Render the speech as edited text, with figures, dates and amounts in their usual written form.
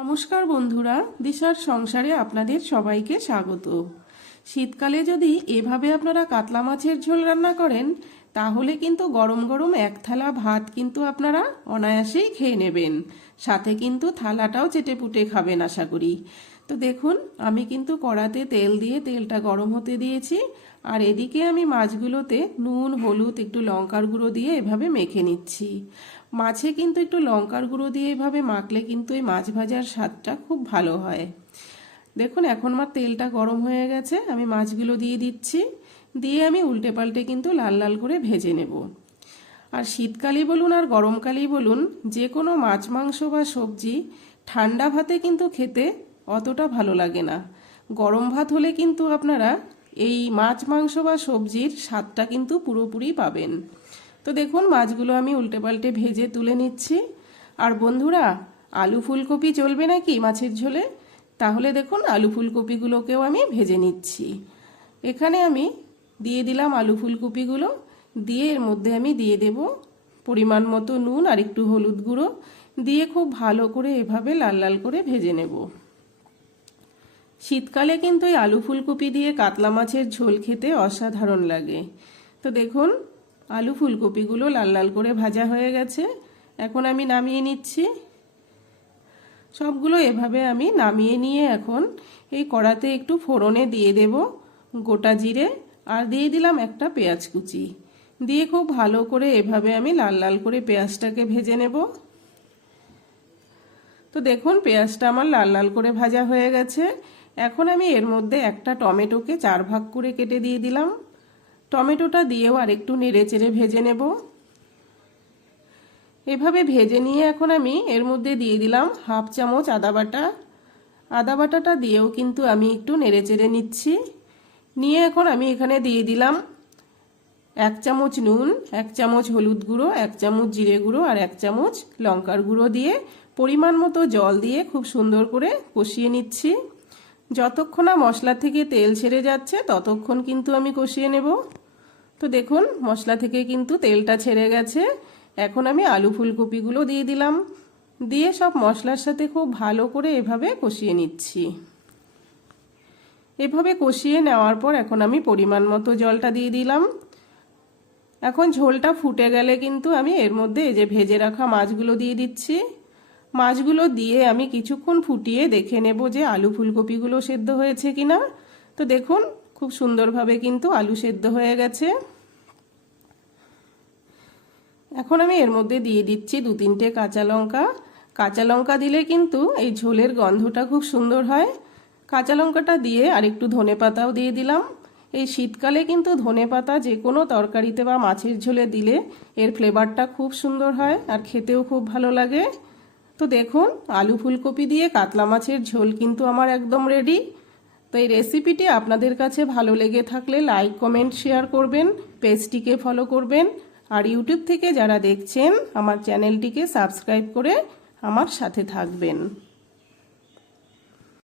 নমস্কার বন্ধুরা, দিশার সংসারে আপনাদের সবাইকে স্বাগত। শীতকালে যদি এভাবে আপনারা কাতলা মাছের ঝোল রান্না করেন তাহলে কিন্তু গরম গরম এক থালা ভাত কিন্তু আপনারা অনায়াসেই খেয়ে নেবেন, সাথে কিন্তু থালাটাও চেটেপুটে খাবেন আশা করি। তো দেখুন, আমি কিন্তু কড়াতে তেল দিয়ে তেলটা গরম হতে দিয়েছি, আর এদিকে আমি মাছগুলোতে নুন, হলুদ, একটু লঙ্কার গুঁড়ো দিয়ে এভাবে মেখে নিচ্ছি। মাছে কিন্তু একটু লঙ্কার গুঁড়ো দিয়ে এভাবে মাখলে কিন্তু এই মাছ ভাজার স্বাদটা খুব ভালো হয়। দেখুন, এখন আমার তেলটা গরম হয়ে গেছে, আমি মাছগুলো দিয়ে দিচ্ছি। দিয়ে আমি উল্টে পাল্টে কিন্তু লাল লাল করে ভেজে নেব। আর শীতকালই বলুন আর গরমকালই বলুন, যে কোনো মাছ, মাংস বা সবজি ঠান্ডা ভাতে কিন্তু খেতে অতটা ভালো লাগে না। গরম ভাত হলে কিন্তু আপনারা এই মাছ, মাংস বা সবজির স্বাদটা কিন্তু পুরোপুরি পাবেন। তো দেখুন, মাছগুলো আমি উল্টে পাল্টে ভেজে তুলে নিচ্ছি। আর বন্ধুরা, আলু ফুলকপি চলবে নাকি মাছের ঝোলে? তাহলে দেখুন, আলু ফুলকপিগুলোকেও আমি ভেজে নিচ্ছি। এখানে আমি দিয়ে দিলাম আলু ফুলকপিগুলো, দিয়ে এর মধ্যে আমি দিয়ে দেব পরিমাণ মতো নুন আর একটু হলুদ গুঁড়ো দিয়ে খুব ভালো করে এভাবে লাল লাল করে ভেজে নেব। শীতকালে কিন্তু এই আলু ফুলকপি দিয়ে কাতলা মাছের ঝোল খেতে অসাধারণ লাগে। তো দেখুন, আলু ফুলকপিগুলো লাল লাল করে ভাজা হয়ে গেছে, এখন আমি নামিয়ে নিচ্ছি। সবগুলো এভাবে আমি নামিয়ে নিয়ে এখন এই কড়াতে একটু ফোড়নে দিয়ে দেব গোটা জিরে, আর দিয়ে দিলাম একটা পেঁয়াজ কুচি, দিয়ে খুব ভালো করে এভাবে আমি লাল লাল করে পেঁয়াজটাকে ভেজে নেব। তো দেখুন, পেঁয়াজটা আমার লাল লাল করে ভাজা হয়ে গেছে। এখন আমি এর মধ্যে একটা টমেটোকে 4 ভাগ করে কেটে দিয়ে দিলাম। টমেটোটা দিয়েও আর একটু নেড়ে চেড়ে ভেজে নেব। এভাবে ভেজে নিয়ে এখন আমি এর মধ্যে দিয়ে দিলাম হাফ চামচ আদা বাটা। আদা বাটাটা দিয়েও কিন্তু আমি একটু নেড়ে চেড়ে নিচ্ছি। নিয়ে এখন আমি এখানে দিয়ে দিলাম 1 চামচ নুন, 1 চামচ হলুদ গুঁড়ো, 1 চামচ জিরে গুঁড়ো আর 1 চামচ লঙ্কার গুঁড়ো দিয়ে পরিমাণ মতো জল দিয়ে খুব সুন্দর করে কষিয়ে নিচ্ছি। যতক্ষণ না মশলা থেকে তেল ছেড়ে যাচ্ছে ততক্ষণ কিন্তু আমি কষিয়ে নেব। তো দেখুন, মশলা থেকে কিন্তু তেলটা ছেড়ে গেছে। এখন আমি আলু ফুলকপিগুলো দিয়ে দিলাম, দিয়ে সব মশলার সাথে খুব ভালো করে এভাবে কষিয়ে নিচ্ছি। এভাবে কষিয়ে নেওয়ার পর এখন আমি পরিমাণ মতো জলটা দিয়ে দিলাম। এখন ঝোলটা ফুটে গেলে কিন্তু আমি এর মধ্যে এই যে ভেজে রাখা মাছগুলো দিয়ে দিচ্ছি। মাছগুলো দিয়ে আমি কিছুক্ষণ ফুটিয়ে দেখে নেব যে আলু ফুলকপিগুলো সেদ্ধ হয়েছে কিনা। তো দেখুন, খুব সুন্দরভাবে কিন্তু আলু সেদ্ধ হয়ে গেছে। এখন আমি এর মধ্যে দিয়ে দিচ্ছি 2-3টে কাঁচা লঙ্কা। কাঁচা লঙ্কা দিলে কিন্তু এই ঝোলের গন্ধটা খুব সুন্দর হয়। কাঁচা লঙ্কাটা দিয়ে আর একটু ধনেপাতাও দিয়ে দিলাম। এই শীতকালে কিন্তু ধনেপাতা যে কোনো তরকারিতে বা মাছের ঝোলে দিলে এর ফ্লেভারটা খুব সুন্দর হয় আর খেতেও খুব ভালো লাগে। তো দেখুন, আলু ফুলকপি দিয়ে কাতলা মাছের ঝোল কিন্তু আমার একদম রেডি। তো এই রেসিপিটি আপনাদের কাছে ভালো লেগে থাকলে লাইক, কমেন্ট, শেয়ার করবেন, পেজটিকে ফলো করবেন, আর ইউটিউব থেকে যারা দেখছেন আমার চ্যানেলটিকে সাবস্ক্রাইব করে আমার সাথে থাকবেন।